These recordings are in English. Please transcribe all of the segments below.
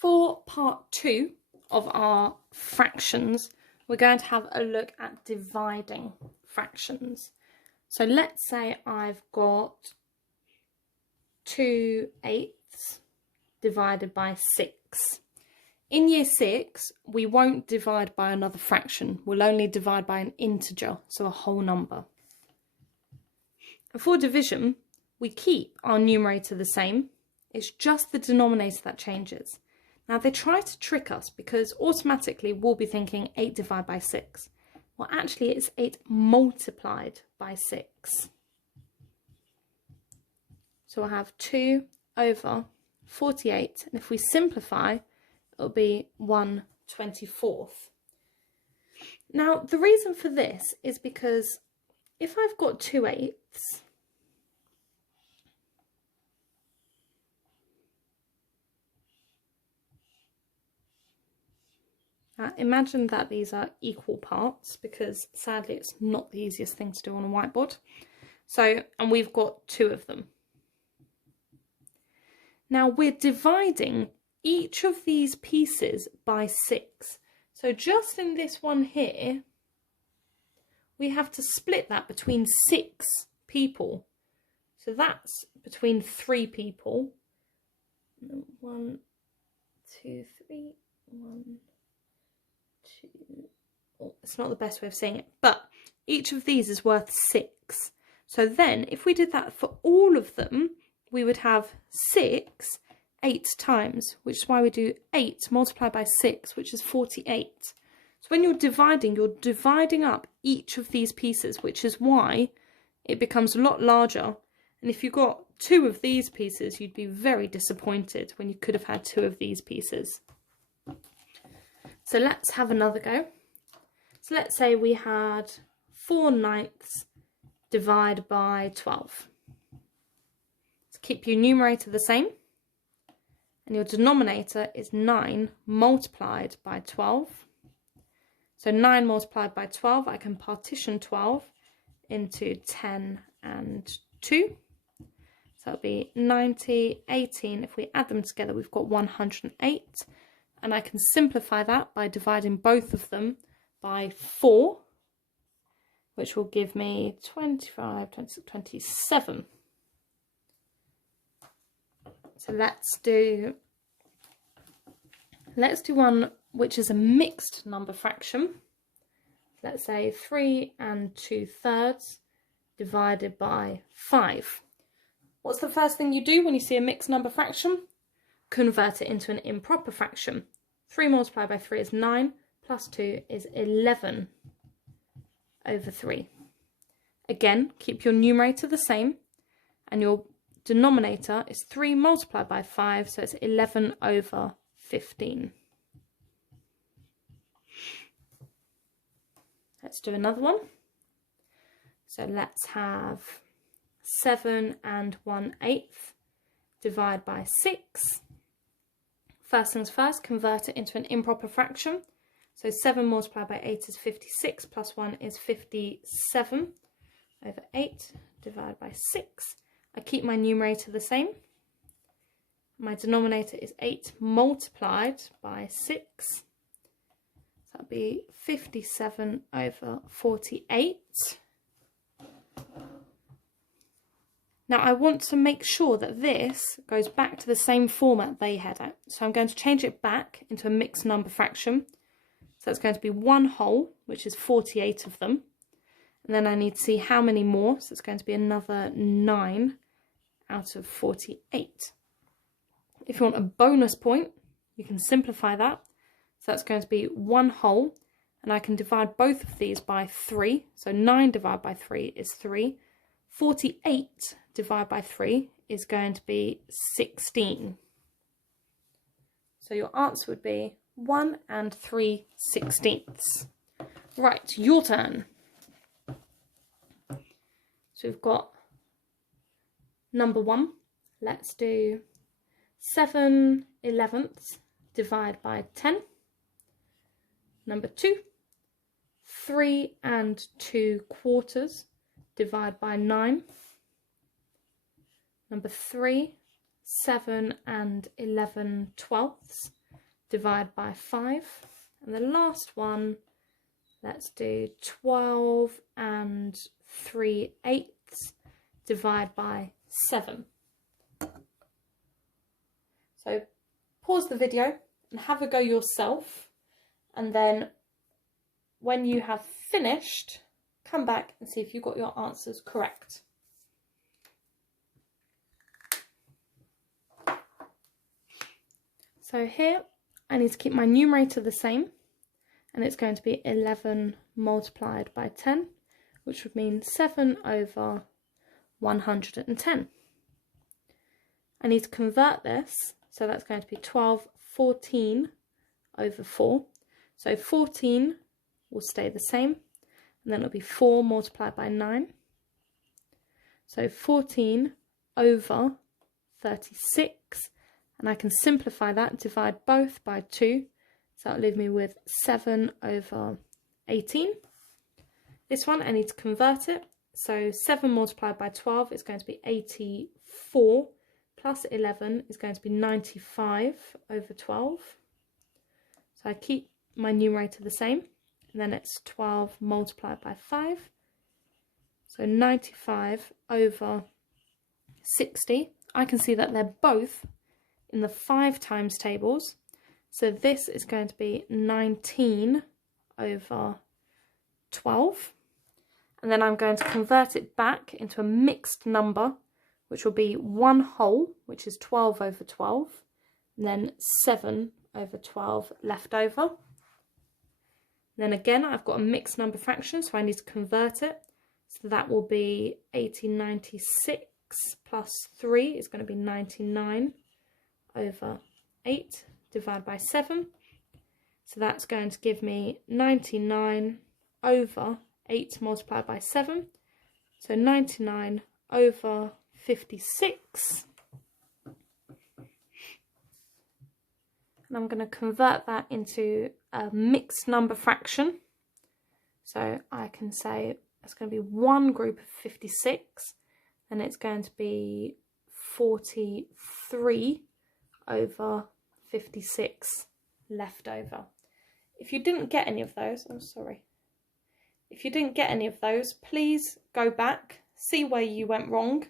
For part 2 of our fractions, we're going to have a look at dividing fractions. So let's say I've got 2/8 divided by 6. In year 6, we won't divide by another fraction. We'll only divide by an integer, so a whole number. For division, we keep our numerator the same. It's just the denominator that changes. Now, they try to trick us because automatically we'll be thinking 8 divided by 6. Well, actually, it's 8 multiplied by 6. So we'll have 2 over 48. And if we simplify, it'll be 1/24. Now, the reason for this is because if I've got 2/8, imagine that these are equal parts, because sadly it's not the easiest thing to do on a whiteboard. So, and we've got 2 of them. Now we're dividing each of these pieces by 6. So just in this one here, we have to split that between 6 people. So that's between 3 people. 1, 2, 3, 1, 2. Oh, it's not the best way of saying it, but each of these is worth 6. So then if we did that for all of them, we would have 6 8 times, which is why we do 8 multiplied by 6, which is 48. So when you're dividing up each of these pieces, which is why it becomes a lot larger. And if you got 2 of these pieces, you'd be very disappointed when you could have had 2 of these pieces. So let's have another go. So let's say we had 4/9 divided by 12. So keep your numerator the same. And your denominator is 9 multiplied by 12. So 9 multiplied by 12, I can partition 12 into 10 and 2. So it'll be 90, 18. If we add them together, we've got 108. And I can simplify that by dividing both of them by 4, which will give me 25, 26, 27. So let's do one which is a mixed number fraction. Let's say 3 2/3 divided by 5. What's the first thing you do when you see a mixed number fraction? Convert it into an improper fraction. 3 multiplied by 3 is 9, plus 2 is 11 over 3. Again, keep your numerator the same, and your denominator is 3 multiplied by 5, so it's 11 over 15. Let's do another one. So let's have 7 1/8 divided by 6. First things first, convert it into an improper fraction. So 7 multiplied by 8 is 56, plus 1 is 57 over 8 divided by 6. I keep my numerator the same. My denominator is 8 multiplied by 6. So that'll be 57 over 48. Now I want to make sure that this goes back to the same format they had it. So I'm going to change it back into a mixed number fraction. So that's going to be 1 whole, which is 48 of them. And then I need to see how many more. So it's going to be another 9 out of 48. If you want a bonus point, you can simplify that. So that's going to be 1 whole. And I can divide both of these by 3. So 9 divided by 3 is 3. 48 divided by 3 is going to be 16. So your answer would be 1 3/16. Right, your turn. So we've got number 1. Let's do 7/11 divided by 10. Number 2. 3 2/4 divided by 9. Number 3, 7 11/12 divide by 5. And the last one, let's do 12 and 3/8 divide by 7. So pause the video and have a go yourself, and then when you have finished, come back and see if you got your answers correct. So here I need to keep my numerator the same, and it's going to be 11 multiplied by 10, which would mean 7 over 110. I need to convert this, so that's going to be 14 over 4. So 14 will stay the same, and then it'll be 4 multiplied by 9. So 14 over 36, and I can simplify that, divide both by 2, so that'll leave me with 7 over 18. This one I need to convert it, so 7 multiplied by 12 is going to be 84, plus 11 is going to be 95 over 12. So I keep my numerator the same, and then it's 12 multiplied by 5. So 95 over 60. I can see that they're both in the 5 times tables. So this is going to be 19 over 12. And then I'm going to convert it back into a mixed number, which will be 1 whole, which is 12 over 12, and then 7 over 12 left over. And then again, I've got a mixed number fraction, so I need to convert it. So that will be 1896 plus 3 is going to be 99 over 8 divided by 7. So that's going to give me 99 over 8 multiplied by 7. So 99 over 56. And I'm going to convert that into a mixed number fraction. So I can say it's going to be one group of 56, and it's going to be 43 over 56 left over. If you didn't get any of those, I'm sorry. If you didn't get any of those, please go back, see where you went wrong,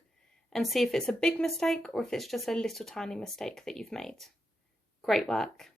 and see if it's a big mistake or if it's just a little tiny mistake that you've made. Great work.